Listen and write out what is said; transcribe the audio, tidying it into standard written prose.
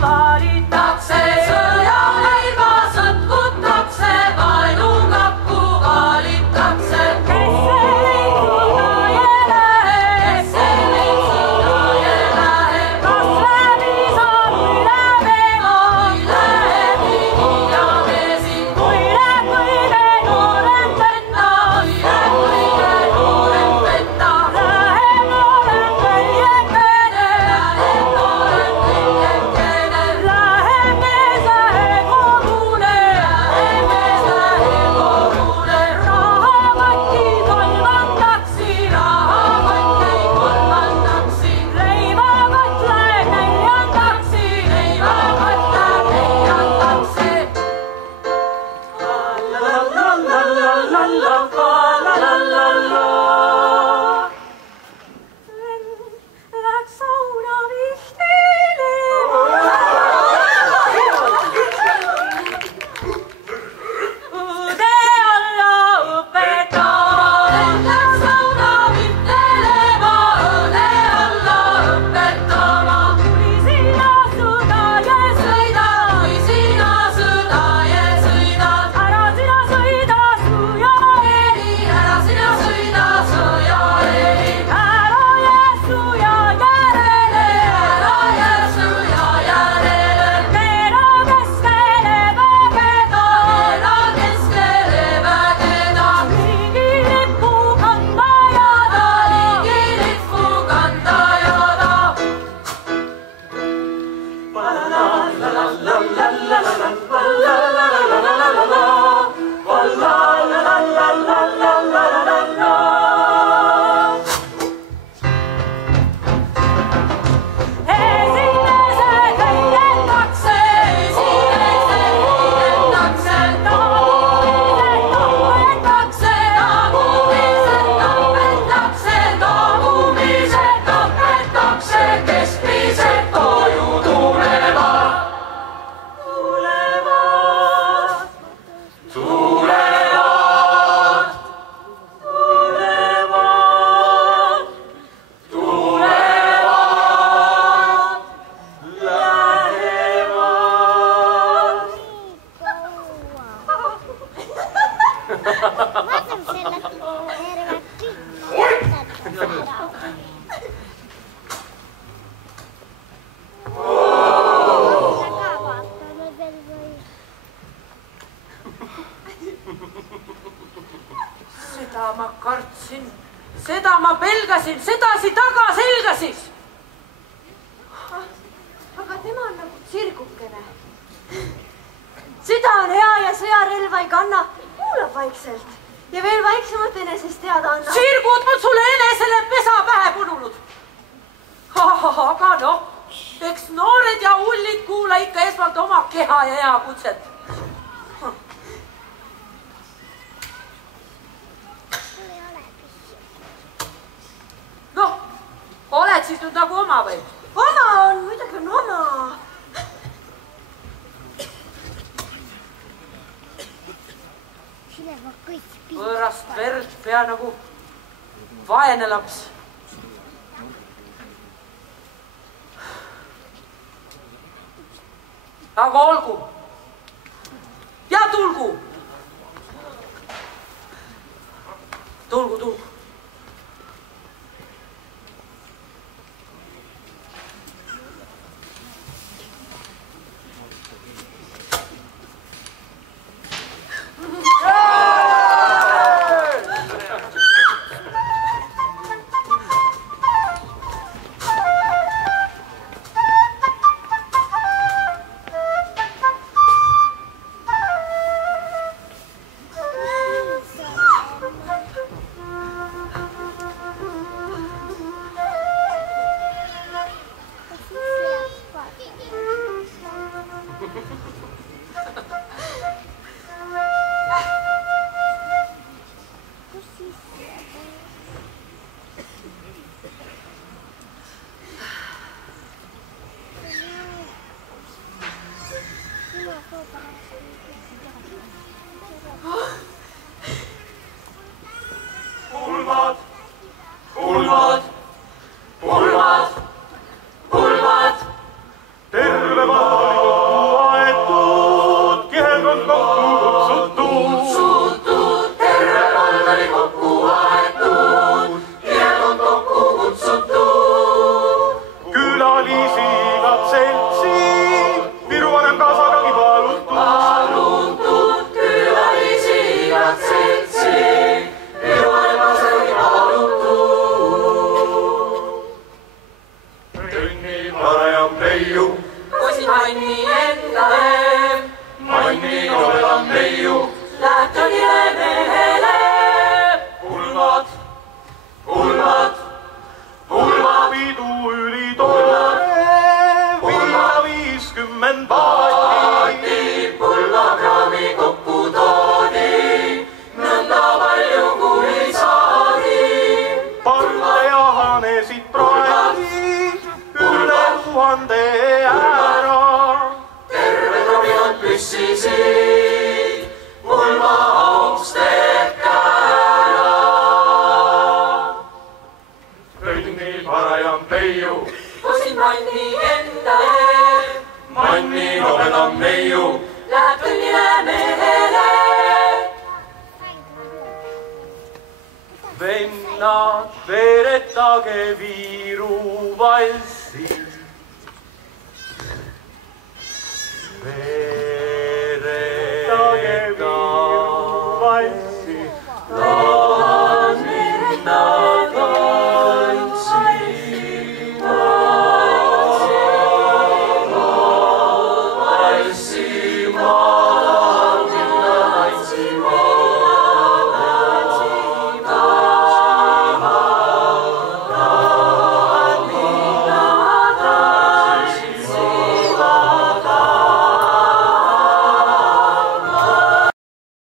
valitakse, sõjaleiva sõtkutakse, vaenukappu valittakse. Kes see sõda ei lähe, kes see sõda ei lähe, kas läbi saab või läbi või läheb ja mesin, kui läheb kõige noorem venna, kui läheb kõige noorem venna, läheb noorem kõigekene, läheb noorem kõigekene, läheb mees läheb kogune, läheb mees läheb kogune, rahakoti kolmandaksi, rahakoti kolmandaksi, leivakott läheb neljandaksi, leivakott läheb neljandaksi. Läks sauna vihtile. Õde alla õpetama. Läks sauna vihtile, õde alla õpetama. Kui sina sõda ja sõidad, kui sina sõda ja sõidad, ära sina sõida sõjaeli, ära sina sõida sõjaeli, ära jää sõja järele, ära jää sõja järele, keera keskele vägeda, keera keskele vägeda, riigilippu kanda jada, riigilippu kanda jada. Esimesed heidetakse, esimesed heidetakse, tapetakse, tagumised tapetakse, keskmised koju tulevad. Tulevad, tulevad, tulevad, lähevad. Vaatame selle terve Seda ma kartsin, seda ma pelgasin, sedasi taga selgasis. Aga tema on nagu tsirgukene. Süda on hea ja sõjarelva ei kanna, kuulab vaikselt ja veel vaiksemalt enesest teada annab. Sirgud on sulle enesele pesa pähe pununud. Aga noh, eks noored ja hullid kuula ikka esmalt oma keha ja eakutset. Noh, oled siis nüüd nagu oma või? Oma on, muidugi on oma. Võõrast verd pea nagu vaene laps. Aga olgu. Ja tulgu. Tulgu, tulgu. Pulvad, pulvad, pulvad, pulvad, terve maa manni endale. Manni novelam neiu. Läheb Johnile mehele. Pulmad, pulmad, pulmapidu ülitore. Pulma 50 paati. Pulmakraami kokku toodi. Nõnda palju kui saadi. Parle ja hanesid praedi. Üle 1000 ära. Terve trovi on püssisid. Pulma auks teeb kära. Õnni parajam peiu. Ostsin manni endale. Manni novelam neiu. Läheb Johnile mehele. Vennad, veeretage Viiru valssi.